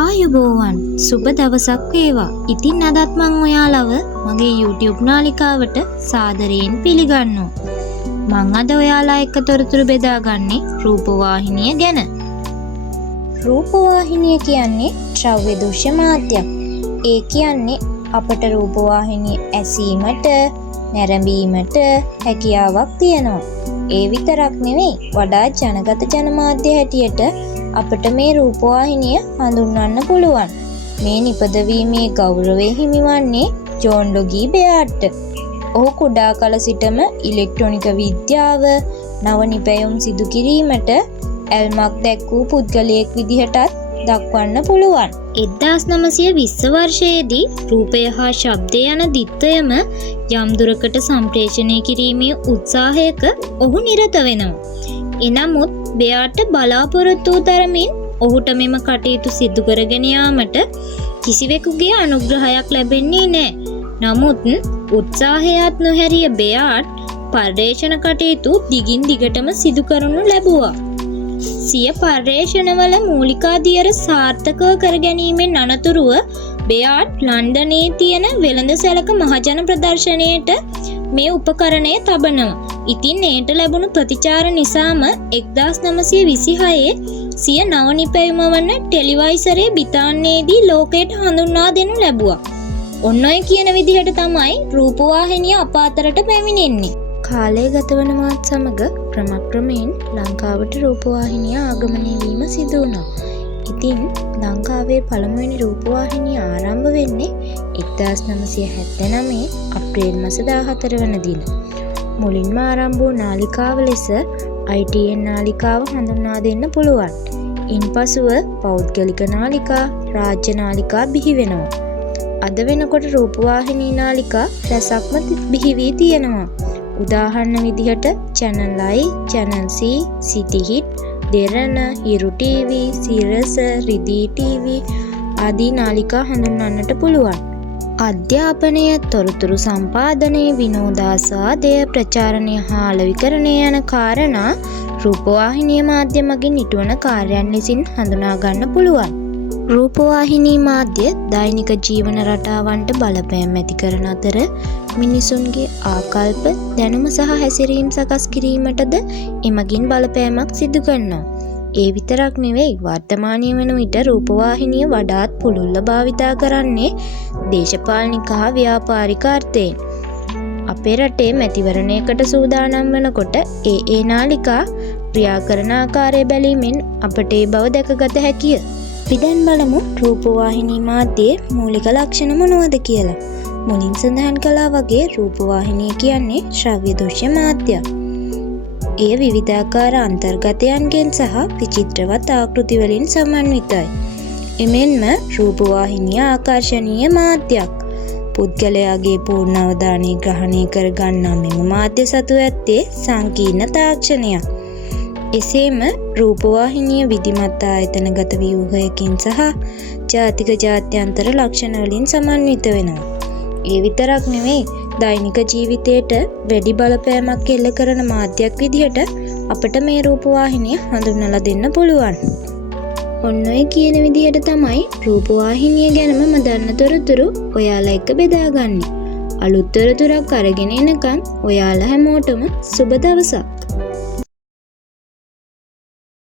ආයුබෝවන් සුබ දවසක් වේවා. ඉතින් අදත් මං ඔයාලව මගේ YouTube නාලිකාවට සාදරයෙන් පිළිගන්නවා. මං අද ඔයාලා එක්ක තොරතුරු බෙදාගන්නේ රූපවාහිනිය ගැන. රූපවාහිනිය කියන්නේ ශ්‍රව්‍ය දෘශ්‍ය මාධ්‍යයක්. ඒ කියන්නේ අපට රූපවාහිනිය ඇසීමට, නැරඹීමට හැකියාවක් තියෙනවා. ඒ විතරක් නෙවෙයි, වඩා ජනගත ජනමාධ්‍ය හැටියට අපට මේ රූපවාහිනිය හඳුන්වන්න පුළුවන්. මේ නිපදවීමේ ගෞරවය හිමිවන්නේ ජෝන් ලොගී බෙයාට්ට. ඔහු කුඩා කල සිටම ඉලෙක්ට්‍රොනික විද්‍යාව නව නිපැයුම් සිදු කිරීමට ඇල්මක් දැක්වූ පුද්ගලයෙක් විදිහටත් දක්වන්න පුළුවන්. 1920 වර්ෂයේදී රූපය හා ශබ්දය යන දිත්වයම යම් දුරකට සම්ප්‍රේෂණය කිරීමේ උත්සාහයක ඔහු නිරත වෙනවා. එනමුත් බෙයාට්ට බලාපොරොත්තු වූ තරමින් ඔහුට මෙම කටයුතු සිදු කරගෙන යාමට කිසිවෙකුගේ අනුග්‍රහයක් ලැබෙන්නේ නැහැ. නමුත් උත්සාහයත් නොහැරිය බෙයාට් පර්යේෂණ කටයුතු දිගින් දිගටම සිදු කරනු ලැබුවා. සිය පර්යේෂණවල මූලිකාදියර සාර්ථකව කර ගැනීමෙන් අනතුරුව බෙයාට් ලන්ඩනයේ තියෙන වෙළඳසැලක මහජන ප්‍රදර්ශනයට මේ උපකරණය තබනවා. ඉතින් එයට ලැබුණු ප්‍රතිචාර නිසාම 1926 සිය නව නිපැයුම වන ටෙලිවයිසරේ බිතාන්නේදී ලෝකයට හඳුන්වා දෙනු ලැබුවා. ඔන්න ඔය කියන විදිහට තමයි රූපවාහිනිය අප අතරට පැමිණෙන්නේ. කාලය ගතවනවත් සමග ක්‍රමක්‍රමයෙන් ලංකාවට රූපවාහිනිය ආගමනය වීම සිදු වුණා. ඉතින් ලංකාවේ පළමුවෙනි රූපවාහිනිය ආරම්භ වෙන්නේ 1979 අප්‍රේල් මාස 14 වන දින. මුලින්ම ආරම්භ වූ නාලිකාව ලෙස ITN නාලිකාව හඳුන්වා දෙන්න පුළුවන්. ඉන්පසුව පෞද්ගලික නාලිකා, රාජ්‍ය නාලිකා බිහි වෙනවා. අද වෙනකොට රූපවාහිනී නාලිකා රැසක්ම බිහි වී තියෙනවා. උදාහරණ විදිහට Channel I, Channel C, City Hit, Derana, Hiru TV, සිරස, රිදී TV ආදී නාලිකා හඳුන්වන්නට පුළුවන්. අධ්‍යාපනය, තොරතුරු සම්පාදනය, විනෝදාස්වාදය, ප්‍රචාරණය හා අලෙවිකරණය යන කාරණා රූපවාහිනී මාධ්‍ය මගින් ඉටුවන කාර්යයන් ලෙසින් හඳුනා ගන්න පුළුවන්. රූපවාහිනී මාධ්‍ය දෛනික ජීවන රටාවන්ට බලපෑම් ඇති කරන අතර මිනිසුන්ගේ ආකල්ප, දැනුම සහ හැසිරීම් සකස් කිරීමටද එමගින් බලපෑමක් සිදු කරනවා. ඒ විතරක් නෙවෙයි, වර්තමානයේ වන විට රූපවාහිනිය වඩාත් පුළුල්ව භාවිතා කරන්නේ දේශපාලනික හා ව්‍යාපාරික අර්ථයෙන්. අපේ රටේ මැතිවරණයකට සූදානම් වනකොට ඒ නාලිකා ක්‍රියා කරන ආකාරය බැලීමෙන් අපට ඒ බව දැකගත හැකිය. අපි දැන් බලමු රූපවාහිනී මාධ්‍යයේ මූලික ලක්ෂණ මොනවද කියලා. මුලින් සඳහන් කළා වගේ රූපවාහිනිය කියන්නේ ශ්‍රව්‍ය දෘශ්‍ය මාධ්‍යයක්. එය විවිධාකාර අන්තර්ගතයන්ගෙන් සහ විචිත්‍රවත් ආකෘති වලින් සමන්විතයි. එමෙන්ම රූපවාහිනිය ආකර්ෂණීය මාධ්‍යයක්. පුද්ගලයාගේ පූර්ණ අවධානය ග්‍රහණය කර ගන්නා මෙම මාධ්‍ය සතු ඇත්තේ සංකීර්ණ තාක්ෂණයක්. එසේම රූපවාහිනිය විධිමත් ආයතනගත ව්‍යුහයකින් සහ ජාතික ජාත්‍යන්තර ලක්ෂණ වලින් සමන්විත වෙනවා. ඒ විතරක් නෙවෙයි, දෛනික ජීවිතයට වැඩි බලපෑමක් එල්ල කරන මාධ්‍යයක් විදිහට අපට මේ රූපවාහිනිය හඳුන්වලා දෙන්න පුළුවන්. ඔන්න ඔය කියන විදිහට තමයි රූපවාහිනිය ගැනම මම දන්න තොරතුරු ඔයාලා එක්ක බෙදාගන්නේ. අලුත් තොරතුරක් අරගෙන එනකම් ඔයාලා හැමෝටම සුබ දවසක්.